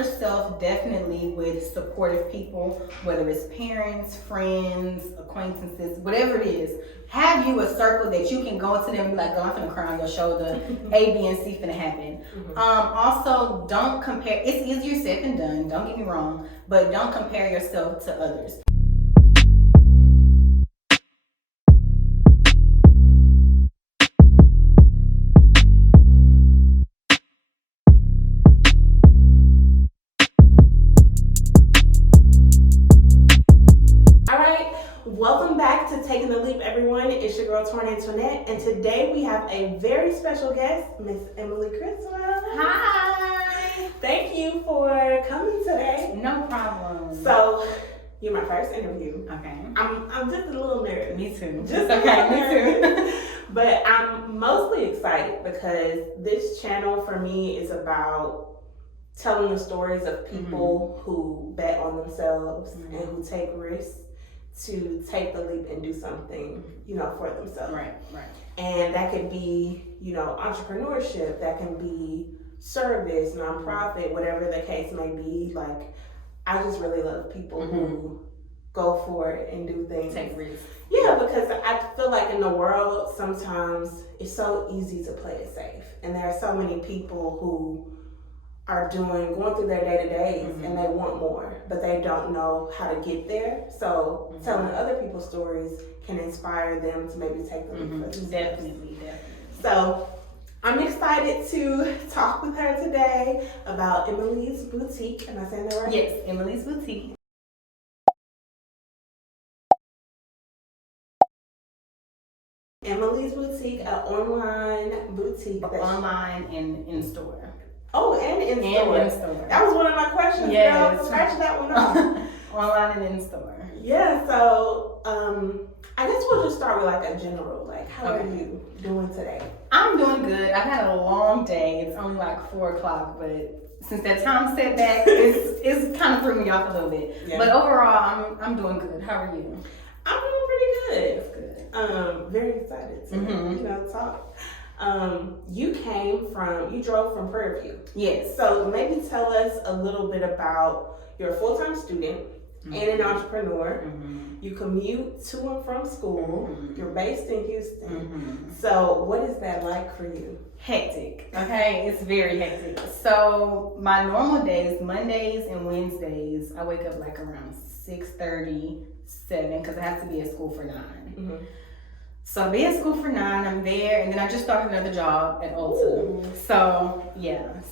yourself definitely with supportive people, whether it's parents, friends, acquaintances, whatever it is. Have you a circle that you can go into them and be like, "Oh, I'm finna cry on your shoulder. A, B, and C finna happen." Also, don't compare. It's easier said than done. Don't get me wrong, but don't compare yourself to others. Welcome back to Taking the Leap, everyone. It's your girl, Torn Antoinette, and today we have a very special guest, Miss Emily Criswell. Hi! Thank you for coming today. No problem. So, you're my first interview. Okay. I'm just a little nervous. Me too. Just okay, me too. But I'm mostly excited because this channel for me is about telling the stories of people who bet on themselves and who take risks to take the leap and do something, for themselves. Right. And that could be, entrepreneurship, that can be service, nonprofit, whatever the case may be. Like, I just really love people who go for it and do things. Take risks. Yeah, because I feel like in the world, sometimes it's so easy to play it safe. And there are so many people who are going through their day-to-days and they want more, but they don't know how to get there. So telling other people's stories can inspire them to maybe take the leap for themselves. Definitely. So I'm excited to talk with her today about Emily's Boutique. Am I saying that right? Yes, Emily's Boutique. Emily's Boutique, an online boutique. Online and in store. Oh, and in store. That was one of my questions. Yes. Girl. Scratch that one off. Online and in store. Yeah, so I guess we'll just start with like a general, like how are you doing today? I'm doing good. I've had a long day. It's only like 4:00, but since that time setback, it's kind of threw me off a little bit. Yeah. But overall, I'm doing good. How are you? I'm doing pretty good. That's good. Very excited to talk. You drove from Prairie View. Yes. So maybe tell us a little bit about you're a full-time student and an entrepreneur. You commute to and from school. You're based in Houston. So what is that like for you? Hectic. Okay, it's very hectic. So my normal days, Mondays and Wednesdays, I wake up like around 6:30, 7, because I have to be at school for 9. So I'll be at school for 9, I'm there, and then I just started another job at Ulta. So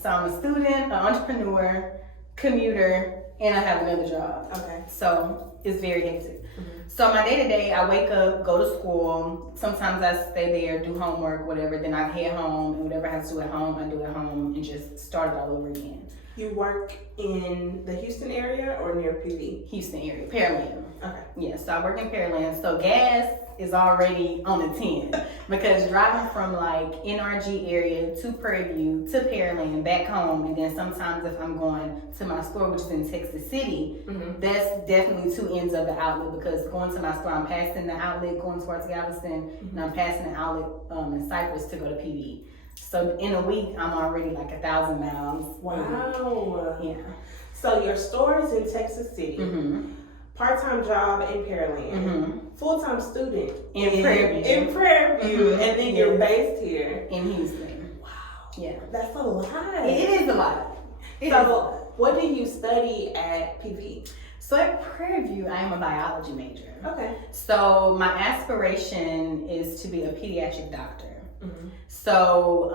I'm a student, an entrepreneur, commuter, and I have another job. Okay. So it's very hectic. So my day-to-day, I wake up, go to school. Sometimes I stay there, do homework, whatever. Then I head home, and whatever I have to do at home, I do at home, and just start it all over again. You work in the Houston area or near PV? Houston area, Pearland. Okay. Yeah, so I work in Pearland. So gas is already on the 10 because driving from like NRG area to Prairie View to Pearland back home, and then sometimes if I'm going to my store, which is in Texas City, that's definitely 2 ends of the outlet, because going to my store, I'm passing the outlet going towards Galveston, and I'm passing the outlet in Cypress to go to PV. So in a week, I'm already like 1,000 miles. Wow. Yeah. So your store is in Texas City. Part-time job in Pearland. Full-time student in Prairie View. And then you're based here in Houston. Wow. Yeah. That's a lot. It is a lot. So what do you study at PV? So at Prairie View, I am a biology major. Okay. So my aspiration is to be a pediatric doctor. So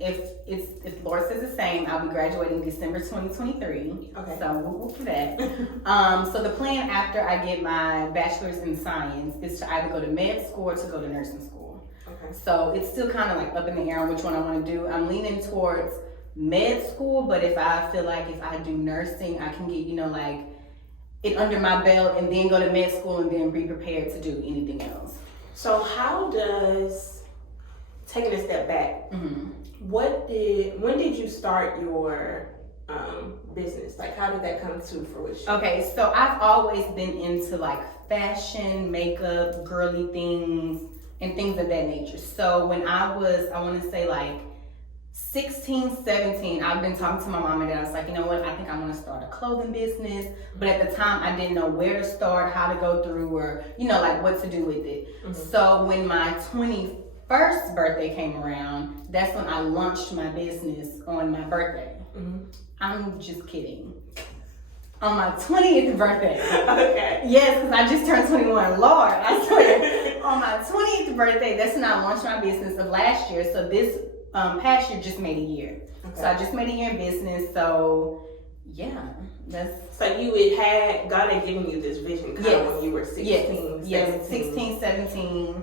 if Lord says the same, I'll be graduating December 2023. Okay. So we'll for that. So the plan after I get my bachelor's in science is to either go to med school or to go to nursing school. Okay. So it's still kind of like up in the air on which one I want to do. I'm leaning towards med school, but if I feel like if I do nursing, I can get, like it under my belt and then go to med school and then be prepared to do anything else. So how does, taking a step back, when did you start your business? Like, how did that come to fruition? Okay, so I've always been into like fashion, makeup, girly things, and things of that nature. So when I was, I want to say like 16, 17, I've been talking to my mom and dad. I was like, you know what? I think I want to start a clothing business. But at the time, I didn't know where to start, how to go through, or, like what to do with it. So when my 21st birthday came around, that's when I launched my business on my birthday. I'm just kidding. On my 20th birthday. Okay. Yes, because I just turned 21. Lord, I swear. On my 20th birthday, that's when I launched my business of last year. So this past year just made a year. Okay. So I just made a year in business. So yeah, that's. So God had given you this vision kind of when you were 16, 17. 16, 17.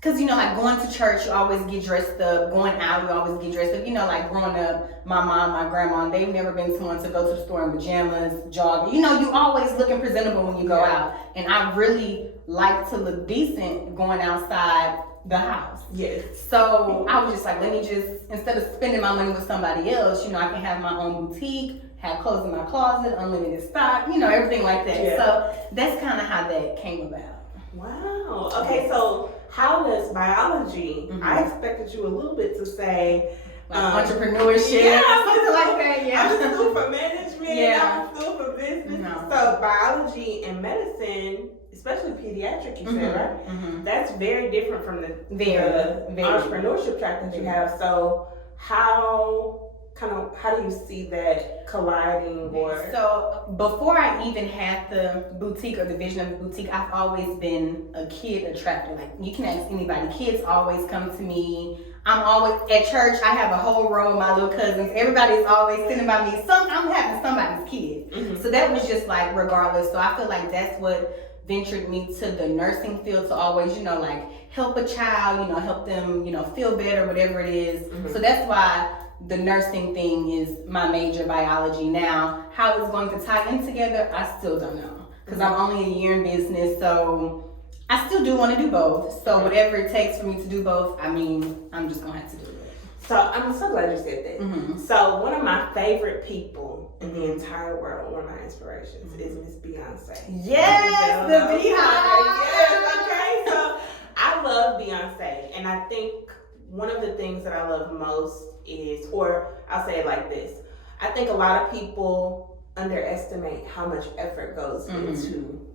Because, like going to church, you always get dressed up. Going out, you always get dressed up. Like growing up, my mom, my grandma, they've never been someone to go to the store in pajamas, jogging. You always looking presentable when you go out. And I really like to look decent going outside the house. Yes. So I was just like, let me just, instead of spending my money with somebody else, I can have my own boutique, have clothes in my closet, unlimited stock, everything like that. Yeah. So that's kind of how that came about. Wow. Okay, so how does biology, I expected you a little bit to say, entrepreneurship, something like that. Yeah. I'm in school for management, I'm in school for business. No. So biology and medicine, especially pediatric, you said, right? That's very different from the entrepreneurship track that you have. So how do you see that colliding? Or so before I even had the boutique or the vision of the boutique, I've always been a kid attractor. Like you can ask anybody, kids always come to me. I'm always at church. I have a whole row of my little cousins. Everybody's always sitting by me. I'm having somebody's kid. So that was just like regardless. So I feel like that's what ventured me to the nursing field, to always, like help a child, help them, feel better, whatever it is. So that's why the nursing thing is my major, biology. Now, how it's going to tie in together, I still don't know. Because I'm only a year in business, so I still do want to do both. So whatever it takes for me to do both, I'm just going to have to do it. So I'm so glad you said that. So one of my favorite people in the entire world, one of my inspirations, is Miss Beyonce. Yes, the Beehive. Yes, okay. So I love Beyonce, and I think one of the things that I love most is, or I'll say it like this, I think a lot of people underestimate how much effort goes into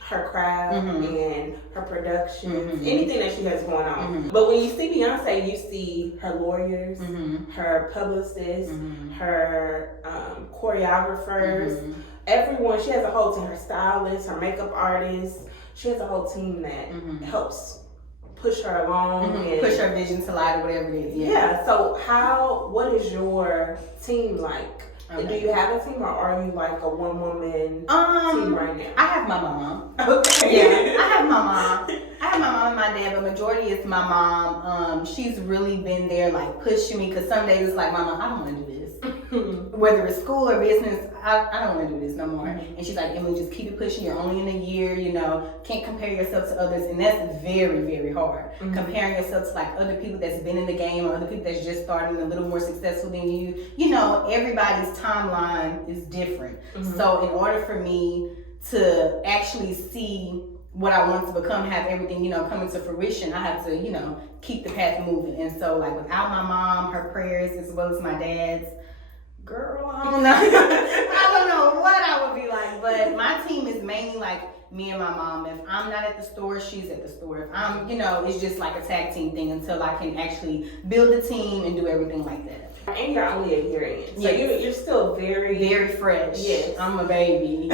her craft and her productions, anything that she has going on. But when you see Beyonce, you see her lawyers, her publicists, her choreographers, everyone. She has a whole team, her stylists, her makeup artists. She has a whole team that helps push her along and push her vision to light, or whatever it is. Yeah. So what is your team like? Okay. Do you have a team, or are you like a one-woman team right now? I have my mom. Okay. Yeah, I have my mom. I have my mom and my dad, but majority is my mom. She's really been there, like pushing me, because some days it's like, Mama, I don't want to do this. Whether it's school or business, I don't want to do this no more. And she's like, Emily, just keep it pushing. You're only in a year, can't compare yourself to others. And that's very, very hard. Comparing yourself to like other people that's been in the game, or other people that's just starting, a little more successful than you. Everybody's timeline is different. So in order for me to actually see what I want to become, have everything, coming to fruition, I have to, keep the path moving. And so like without my mom, her prayers, as well as my dad's, girl, I don't know. I don't know what I would be like, but my team is mainly like me and my mom. If I'm not at the store, she's at the store. If I'm, it's just like a tag team thing until I can actually build a team and do everything like that. And you're only a year in, so you're still very, very fresh. Yes, I'm a baby.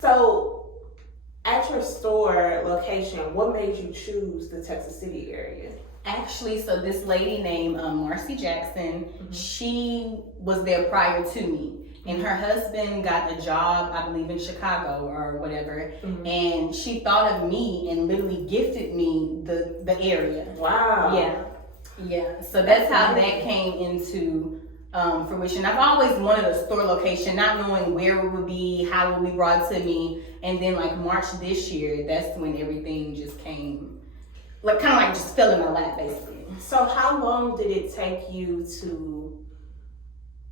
So, at your store location, what made you choose the Texas City area? Actually, so this lady named Marcy Jackson, she was there prior to me. And her husband got a job, I believe, in Chicago or whatever. And she thought of me and literally gifted me the area. Wow. Yeah. So that's how that came into fruition. I've always wanted a store location, not knowing where it would be, how it would be brought to me. And then like March this year, that's when everything just came, like kind of like just fell in my lap basically. So how long did it take you to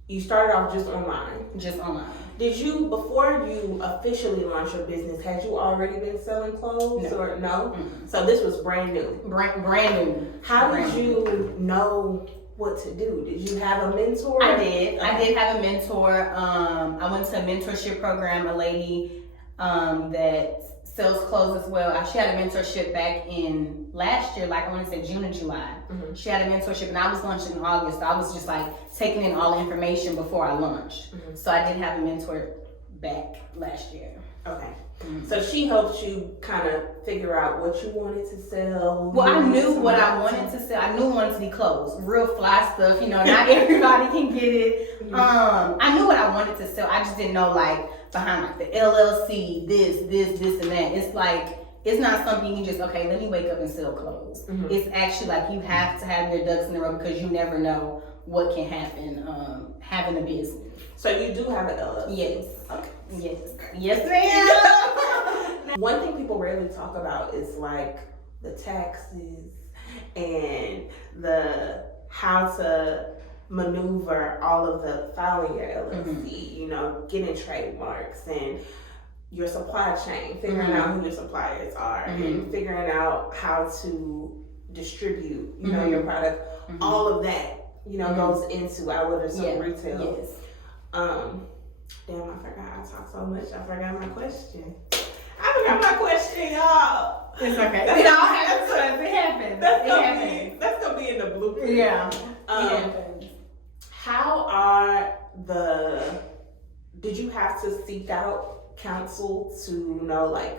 you started off just online. Just online. Did you, before you officially launched your business, had you already been selling clothes or no? Mm-hmm. So this was brand new. Brand new. How did you know what to do? Did you have a mentor? I did. Okay. I did have a mentor. I went to a mentorship program. A lady that sells clothes as well. She had a mentorship back in last year, like I want to say June or July. Mm-hmm. She had a mentorship, and I was launching in August. So I was just like taking in all the information before I launched. Mm-hmm. So I did have a mentor back last year. Okay. Mm-hmm. So she helped you kind of figure out what you wanted to sell. Well, I knew what I wanted to sell. I knew I wanted to be clothes, real fly stuff. You know, not everybody can get it. Mm-hmm. I knew what I wanted to sell. I just didn't know like behind like the LLC, this, and that. It's like, it's not something you can just, okay, let me wake up and sell clothes. Mm-hmm. It's actually like you have to have your ducks in a row because you never know what can happen having a business. So you do have an LLC? Yes. Okay. Yes. Yes, ma'am. One thing people rarely talk about is like the taxes and the how to maneuver all of the filing your LLC, you know, getting trademarks and your supply chain, figuring out who your suppliers are and figuring out how to distribute, you know, your product. All of that, you know, goes into, I would assume, retail. Yes. Damn, I forgot. I talk so much. I forgot my question. Y'all. It's okay. It all happens. It happens. That's gonna be in the blueprint. Yeah. It happens. Did you have to seek out counsel to know like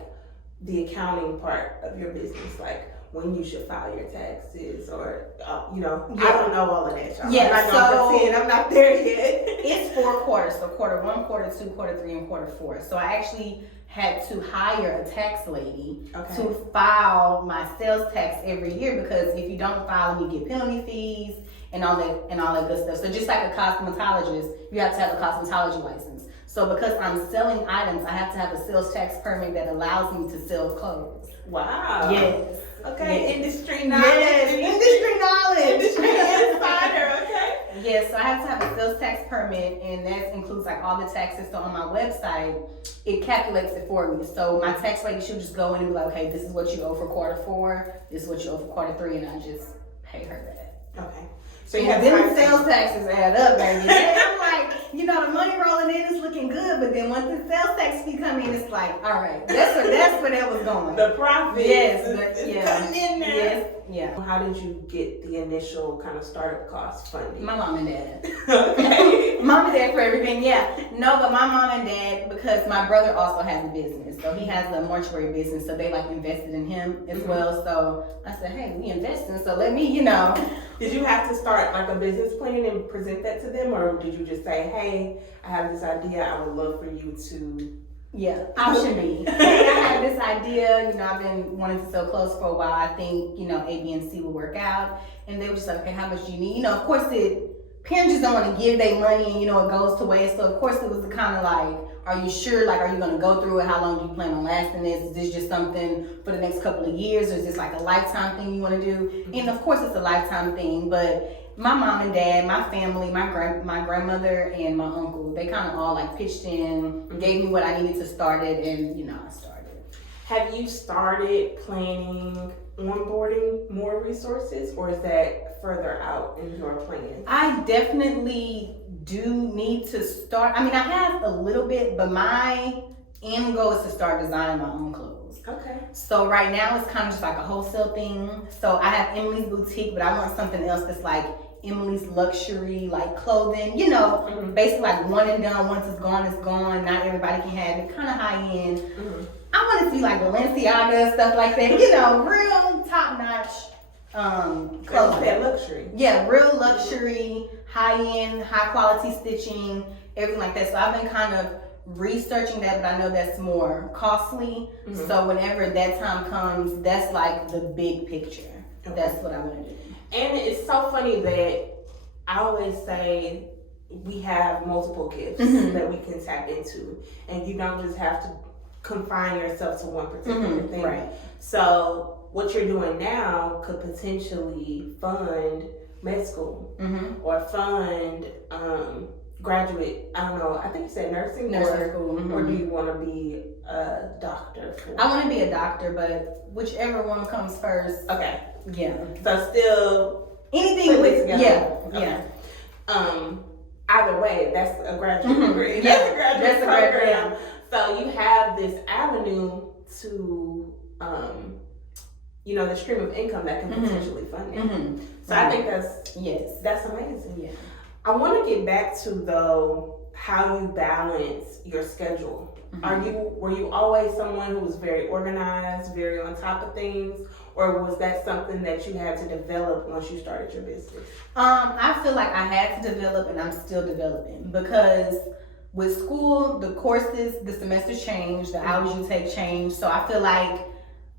the accounting part of your business, like when you should file your taxes or, you know, I don't know all of that, y'all. Yeah, I'm not gonna pretend I'm not there yet. It's 4 quarters, so quarter 1, quarter 2, quarter 3, and quarter 4. So I actually had to hire a tax lady to file my sales tax every year because if you don't file, you get penalty fees and all that good stuff. So just like a cosmetologist, you have to have a cosmetology license. So because I'm selling items, I have to have a sales tax permit that allows me to sell clothes. Wow. Yes. Okay. Industry knowledge. Yes. Industry knowledge. Industry insider. Okay. Yes. So I have to have a sales tax permit, and that includes like all the taxes. So on my website, it calculates it for me. So my tax lady, she'll just go in and be like, okay, this is what you owe for quarter 4. This is what you owe for quarter 3, and I just pay her that. Okay. So you have then the sales taxes add up, baby. And I'm like, you know, the money rolling in is looking good, but then once the sales tax fee come in, it's like, all right, that's where that was going. The profit is coming in there. Yes, yeah. How did you get the initial kind of startup cost funding? My mom and dad. Okay. Mom and dad for everything, yeah. No, but my mom and dad, because my brother also has a business. So he has a mortuary business, so they like invested in him as well. So I said, hey, we investing, so let me, you know. Did you have to start like a business plan and present that to them, or did you just say, hey, I have this idea, I would love for you to... Yeah, option me. Hey, I have this idea, you know, I've been wanting to sell clothes for a while. I think, you know, A, B, and C will work out. And they were just like, okay, how much do you need? You know, of course, parents just don't want to give their money and, you know, it goes to waste. So, of course, it was the kind of like, are you sure? Like, are you going to go through it? How long do you plan on lasting this? Is this just something for the next couple of years? Or is this like a lifetime thing you want to do? And, of course, it's a lifetime thing. But my mom and dad, my family, my grandmother and my uncle, they kind of all like pitched in, gave me what I needed to start it, and, you know, I started. Have you started planning onboarding more resources, or is that further out in your plans? I definitely do need to start. I mean, I have a little bit, but my end goal is to start designing my own clothes. Okay. So right now it's kind of just like a wholesale thing. So I have Emily's Boutique, but I want something else that's like Emily's Luxury, like clothing, you know, basically like one and done. Once it's gone, it's gone. Not everybody can have it. Kind of high end. I want to see like Balenciaga, stuff like that, you know, real top notch clothing. That luxury. Yeah, real luxury, high end, high quality stitching, everything like that. So I've been kind of researching that, but I know that's more costly. So whenever that time comes, that's like the big picture. Okay. That's what I want to do. And it's so funny that I always say we have multiple gifts that we can tap into, and you don't just have to confine yourself to one particular thing. Right. So what you're doing now could potentially fund med school or fund graduate, I don't know, I think you said nursing school. Or do you want to be a doctor? I want to be a doctor, but whichever one comes first. Okay. Yeah. So still anything with together. Yeah. Either way, that's a graduate degree. Yeah. That's a graduate program. So you have this avenue to, the stream of income that can potentially fund it. So I think that's amazing. Yeah. I want to get back to though how you balance your schedule. Were you always someone who was very organized, very on top of things, or was that something that you had to develop once you started your business? I feel like I had to develop, and I'm still developing, because with school, the courses, the semesters change, the hours you take change. So I feel like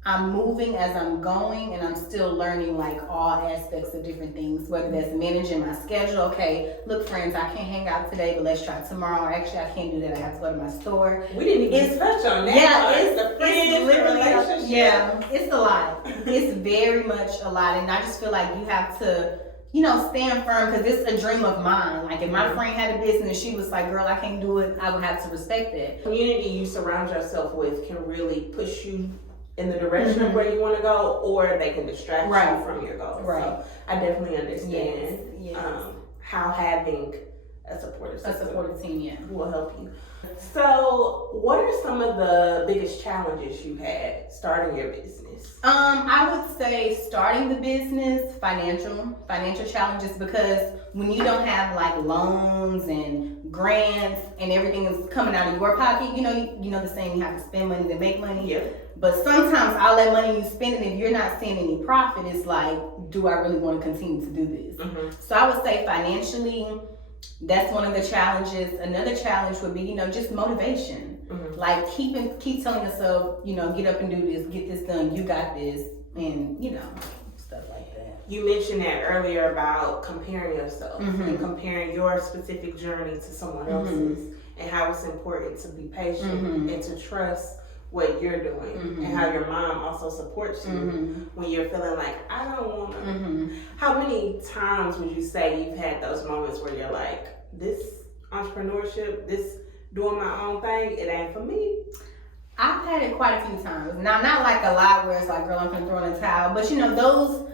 I'm moving as I'm going, and I'm still learning like all aspects of different things, whether that's managing my schedule. Okay, look, friends, I can't hang out today, but let's try tomorrow. Actually, I can't do that. I have to go to my store. We didn't even touch on that. Yeah, it's literally it's a lot. It's very much a lot, and I just feel like you have to, stand firm, because it's a dream of mine. Like if my friend had a business, she was like, girl, I can't do it, I would have to respect that. The community you surround yourself with can really push you in the direction of where you want to go, or they can distract you from your goals. Right. So I definitely understand Yes. how having a supportive team, will help you. So what are some of the biggest challenges you had starting your business? I would say starting the business, financial challenges, because when you don't have like loans and grants and everything is coming out of your pocket, you know the saying, you have to spend money to make money. Yep. But sometimes all that money you spend, and if you're not seeing any profit, it's like, do I really want to continue to do this? So I would say financially, that's one of the challenges. Another challenge would be, just motivation. Like keep telling yourself, get up and do this, get this done, you got this, and stuff like that. You mentioned that earlier about comparing yourself and comparing your specific journey to someone else's, and how it's important to be patient and to trust what you're doing, and how your mom also supports you when you're feeling like, I don't want to. How many times would you say you've had those moments where you're like, this entrepreneurship, this doing my own thing, it ain't for me? I've had it quite a few times. Now, not like a lot where it's like, girl, I'm gonna throw in a towel, but those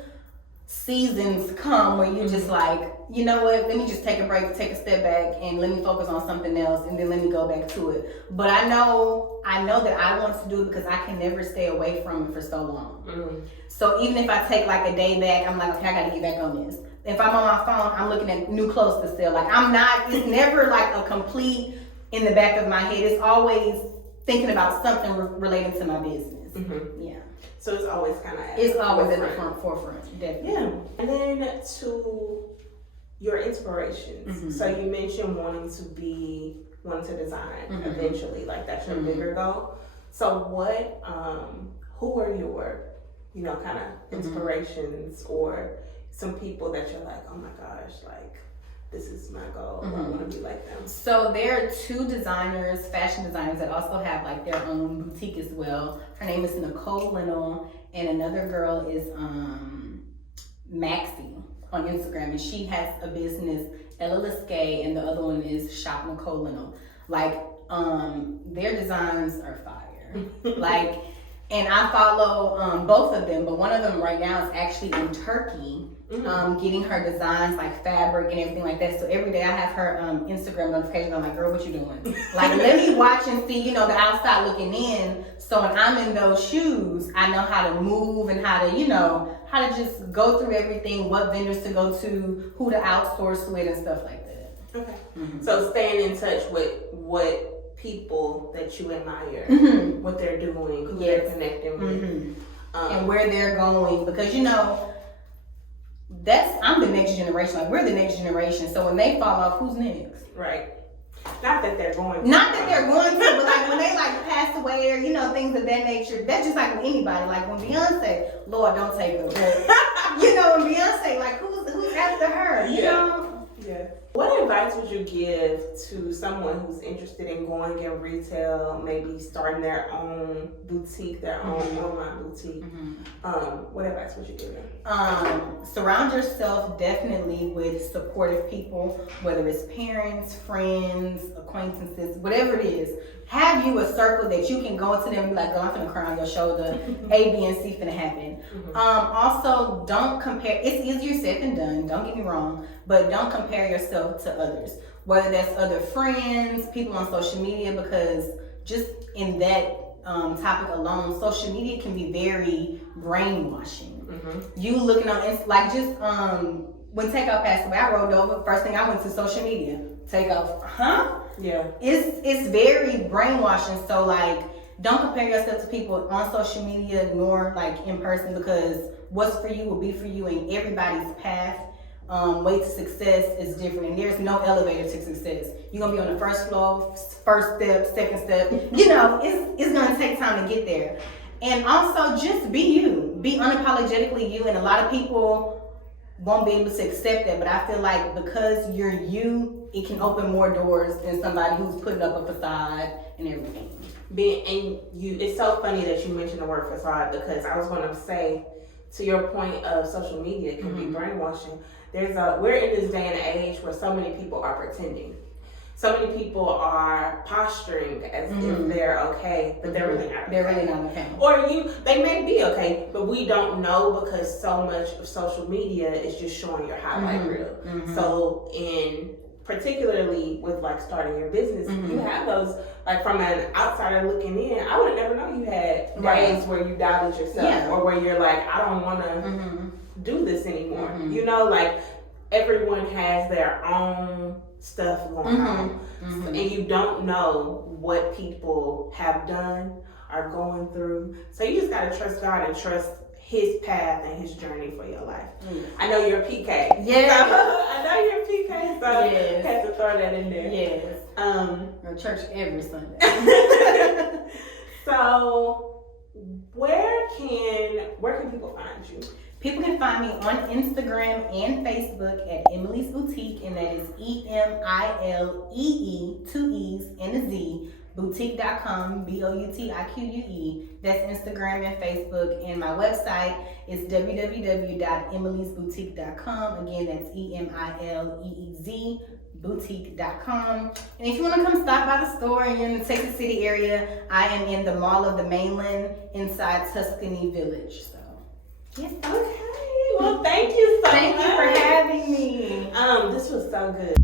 seasons come where you just like, you know what, let me just take a break, take a step back, and let me focus on something else, and then let me go back to it. But I know that I want to do it, because I can never stay away from it for so long. So even if I take like a day back, I'm like, okay, I gotta get back on this. If I'm on my phone, I'm looking at new clothes to sell. Like it's never like a complete in the back of my head. It's always thinking about something related to my business. Yeah. So it's always kind of at the forefront, definitely. Yeah. And then to your inspirations. So you mentioned wanting to design eventually, like that's your bigger goal. So what, who are your, kind of inspirations, or some people that you're like, oh my gosh, like this is my goal. I want to be like them. So there are two designers, fashion designers, that also have like their own boutique as well. Her name is Nicole Linnell, and another girl is Maxie on Instagram, and she has a business, Ella Liscay, and the other one is Shop Nicole Linnell. Like their designs are fire. Like, and I follow both of them, but one of them right now is actually in Turkey. Getting her designs, like fabric and everything like that. So every day I have her Instagram notification. I'm like, girl, what you doing? Like, let me watch and see, the outside looking in. So when I'm in those shoes, I know how to move and how to just go through everything, what vendors to go to, who to outsource with, and stuff like that. Okay. So staying in touch with what people that you admire, what they're doing, who they're connecting with, and where they're going, because I'm the next generation. Like, we're the next generation. So when they fall off, who's next? Right. Not that they're going to, but like when they like pass away, or things of that nature. That's just like with anybody. Like when Beyonce, Lord, don't take her. When Beyonce, like who's after her? You know? Yeah. What advice would you give to someone who's interested in going in retail, maybe starting their own boutique, their own online boutique? What advice would you give them? Surround yourself definitely with supportive people, whether it's parents, friends, acquaintances, whatever it is. Have you a circle that you can go into them and be like, "Girl, I'm finna cry on your shoulder. A, B, and C finna happen." Also, don't compare. It's easier said than done. Don't get me wrong, but don't compare yourself to others. Whether that's other friends, people on social media, because just in that topic alone, social media can be very brainwashing. You looking on like just when Takeoff passed away, I rolled over. First thing I went to social media. Takeoff, huh? Yeah. It's very brainwashing. So like, don't compare yourself to people on social media nor like in person, because what's for you will be for you, and everybody's path, way to success is different, and there's no elevator to success. You're gonna be on the first floor, first step, second step. You know, it's gonna take time to get there. And also just be you. Be unapologetically you, and a lot of people won't be able to accept that, but I feel like because you're you, it can open more doors than somebody who's putting up a facade and everything. It's so funny that you mentioned the word facade, because I was going to say, to your point of social media can be brainwashing. We're in this day and age where so many people are pretending. So many people are posturing as if they're okay, but they're really not. They're really not okay. Or they may be okay, but we don't know, because so much of social media is just showing your highlight reel. So particularly with like starting your business, you have those, like from an outsider looking in, I would have never known you had days where you doubted yourself, or where you're like, I don't want to do this anymore. You know, like everyone has their own stuff going on, and you don't know what people have done, are going through. So you just gotta trust God and trust His path and His journey for your life. I know you're a PK. Yeah. I know you're a PK, so I had to throw that in there. Yes. Go to church every Sunday. So where can people find you? People can find me on Instagram and Facebook at Emily's Boutique, and that is EMILEE, 2 E's and a Z, boutique.com, BOUTIQUE. That's Instagram and Facebook, and my website is www.emilysboutique.com. Again, that's EMILEEZ, boutique.com. And if you want to come stop by the store and you're in the Texas City area, I am in the Mall of the Mainland inside Tuscany Village. So, yes. Okay. Well, thank you so much. Thank you for having me. This was so good.